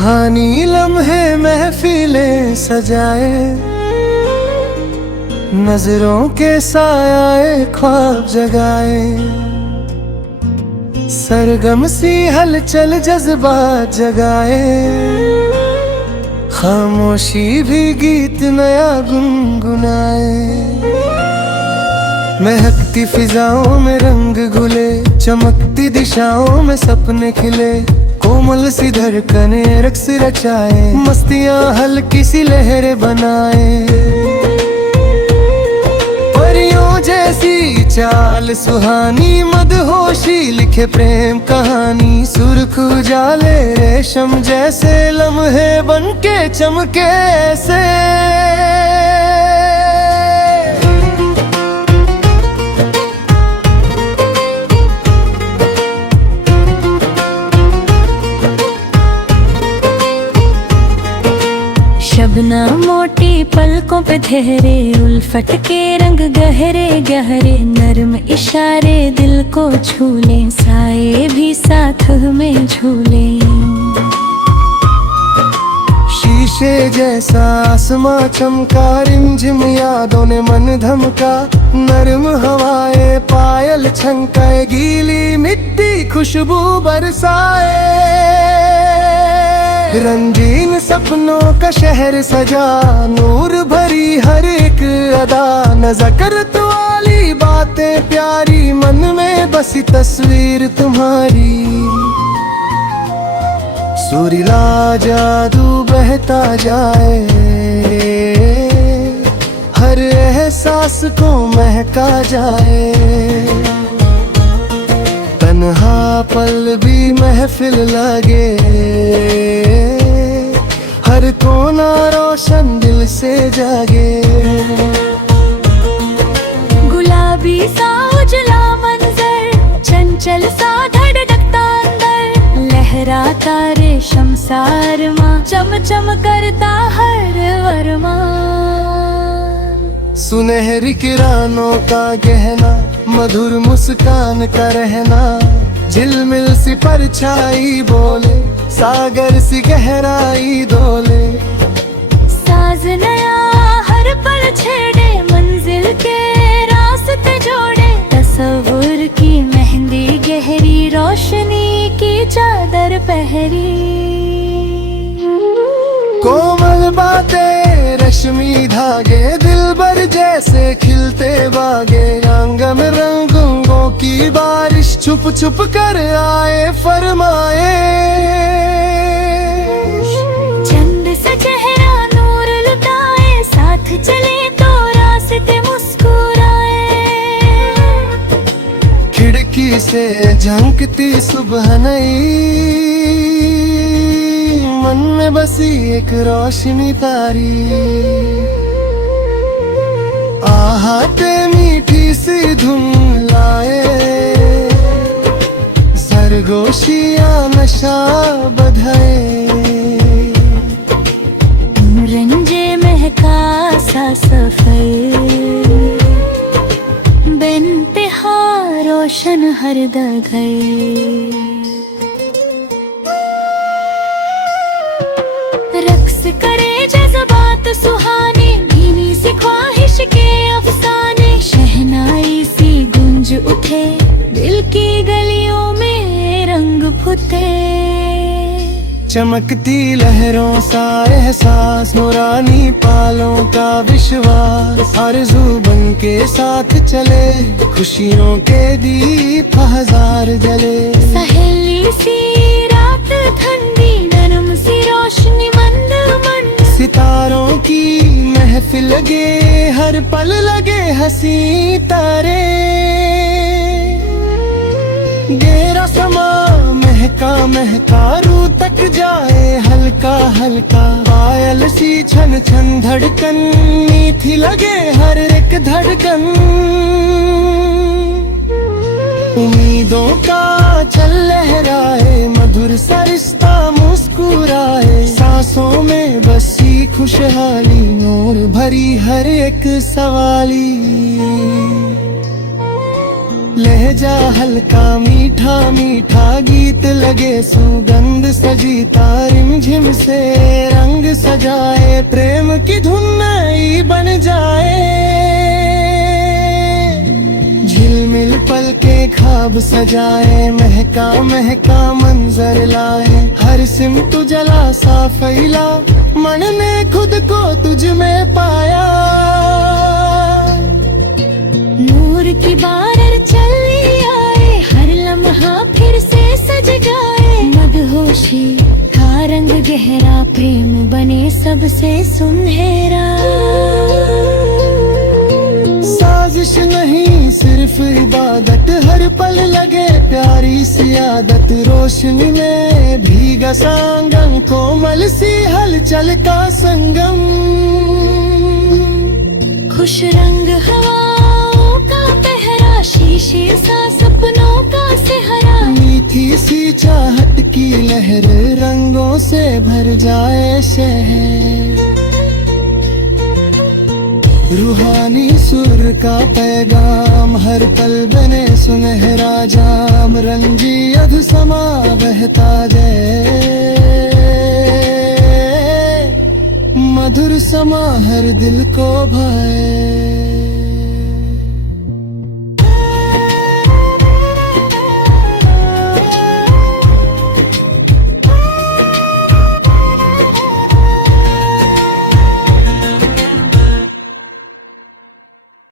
सुहानी लम्हे महफिलें सजाए, नजरों के साए ख्वाब जगाए। सरगम सी हलचल जज्बात जगाए, खामोशी भी गीत नया गुनगुनाए। महकती फिजाओं में रंग घुले, चमकती दिशाओं में सपने खिले। कोमल सी धड़कने रक्स रचाए, मस्तियां हल्की सी लहरें बनाए। परियों जैसी चाल सुहानी मदहोशी लिखे प्रेम कहानी। सुर्ख उजाले रेशम जैसे लम्हे बनके चमके ऐसे। शबनम मोटी पलकों पे ठहरे, उल्फत के रंग गहरे गहरे। नर्म इशारे दिल को छूले, साए भी साथ में झूले। शीशे जैसा आसमां चमका, रिमझिम यादों ने मन धमका। नर्म हवाएं पायल छनकाए, गीली मिट्टी खुशबू बरसाए। रंगीन सपनों का शहर सजा, नूर भरी हर एक अदा। नज़ाकत वाली बातें प्यारी, मन में बसी तस्वीर तुम्हारी। सुरीला जादू बहता जाए, हर एहसास को महका जाए। तन्हा पल भी महफिल लगे, हर कोना रोशन दिल से जागे। गुलाबी सा उजला मंजर, चंचल सा धड़कता अंदर। लहराता रेशम सा अरमा, चम चम करता हर वरमा। सुनहरी किरणों का गहना, मधुर मुस्कान का रहना। झिलमिल सी परछाई बोले, सागर सी गहराई डोले। साज नया हर पल छेड़े, मंजिल के रास्ते जोड़े। तस्वुर की मेहंदी गहरी, रोशनी की चादर पहरी। कोमल बातें रेशमी धागे, दिलबर जैसे खिलते बागे। आंगन में रंगों की बारिश, छुप छुप कर आए फरमाए। चंद सा चेहरा नूर लुटाए, साथ चले तो रास्ते मुस्कुराए। खिड़की से झंकती सुबह नई, मन में बसी एक रोशनी तारी। आहटे मीठी सी धुन लाए, सरगोशियां नशा बधाए। रंजे महका सा सफर, बेइंतहा रोशन हर घर। रक्स करे जज्बात सुहाने, भीनी सी ख्वाहिश के अफसाने। शहनाई सी गूंज उठे, दिल की गलियों में रंग फुटे। चमकती लहरों सा एहसास, नूरानी पालों का विश्वास। आरज़ू बन के साथ चले, खुशियों के दीप हजार जले। सहेली सी रात ठंडी, नरम सी रोशनी मंद मंद। सितारों की महफिल लगे, हर पल लगे हंसी तारे। गहरा समा महका महका, रूह तक जाए हल्का हल्का। पायल सी छन छन धड़कन, मीठी लगे हर एक धड़कन। उम्मीदों का चल लहराए, मधुर सा रिश्ता मुस्कुराए। सांसों में बसी खुशहाली, नूर भरी हर एक सवाली। लहजा हल्का मीठा मीठा गीत लगे, सुगंध सजी तारिम झिम से रंग सजाए, प्रेम की धुन नई बन जाए। झिलमिल पल के ख्वाब सजाए, महका महका मंजर लाए, हर सिमत जला सा फैला, मन ने खुद को तुझ में पाया। नूर की बारर चली आए, हर लम्हा फिर से सज जाए, मदहोशी का रंग गहरा, प्रेम बने सबसे सुनहरा। साजिश नहीं सिर्फ इबादत, हर पल लगे प्यारी सी आदत, रोशनी में भीगा सांगम, कोमल सी हलचल का संगम। खुश रंग हवाओं का पहरा, शीशे सा सपनों का सेहरा, मीठी सी चाहत की लहर, रंगों से भर जाए शहर। रूहानी सुर का पैगाम, हर पल बने सुनहरा जाम, रंगी अध समा बहता जाए, मधुर समा हर दिल को भाए।